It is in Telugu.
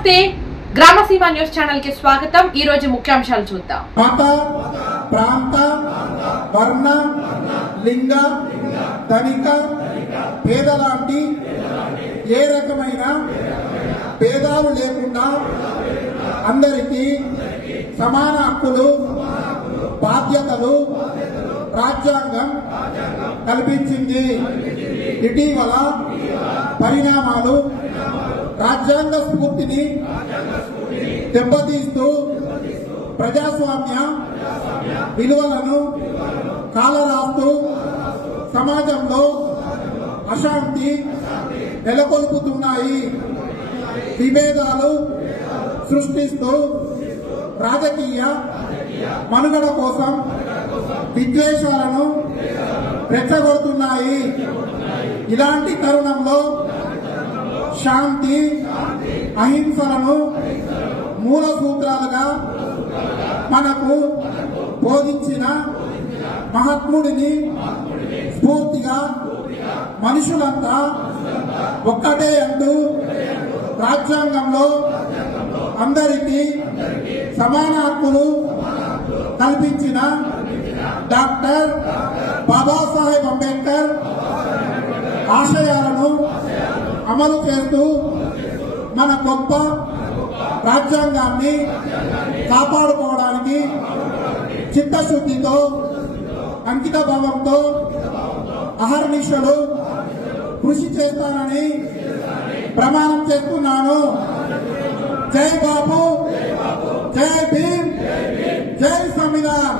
నమస్తే గ్రామసీమ న్యూస్ ఛానల్ కి స్వాగతం। ఈ రోజు ముఖ్యాంశాలు చూద్దాం। మత ప్రాంత వర్ణ లింగ ధనిక పేద లాంటి ఏ రకమైన భేదాలు లేకుండా అందరికీ సమాన హక్కులు బాధ్యతలు రాజ్యాంగం కల్పించింది। ఇటీవల పరిణామాలు రాజ్యాంగ స్ఫూర్తిని దెబ్బతీస్తూ ప్రజాస్వామ్య విలువలను కాలరాస్తూ సమాజంలో అశాంతి నెలకొల్పుతున్నాయి। విభేదాలు సృష్టిస్తూ రాజకీయ మనుగడ కోసం విద్వేషాలను రెచ్చగొడుతున్నాయి। ఇలాంటి తరుణంలో శాంతి అహింసలను మూల సూత్రాలుగా మనకు బోధించిన మహాత్ముడిని స్ఫూర్తిగా మనుషులంతా ఒక్కటే అంటూ రాజ్యాంగంలో అందరికీ సమాన హక్కులు కల్పించిన డాక్టర్ బాబాసాహెబ్ అంబేద్కర్ ఆశయాలను అమలు చేస్తూ మన గొప్ప రాజ్యాంగాన్ని కాపాడుకోవడానికి చిత్తశుద్ధితో అంకిత భావంతో అహర్నిశలు కృషి చేస్తానని ప్రమాణం చేస్తున్నాను। జై బాబు, జై భీమ్, జై సంవిధాన్।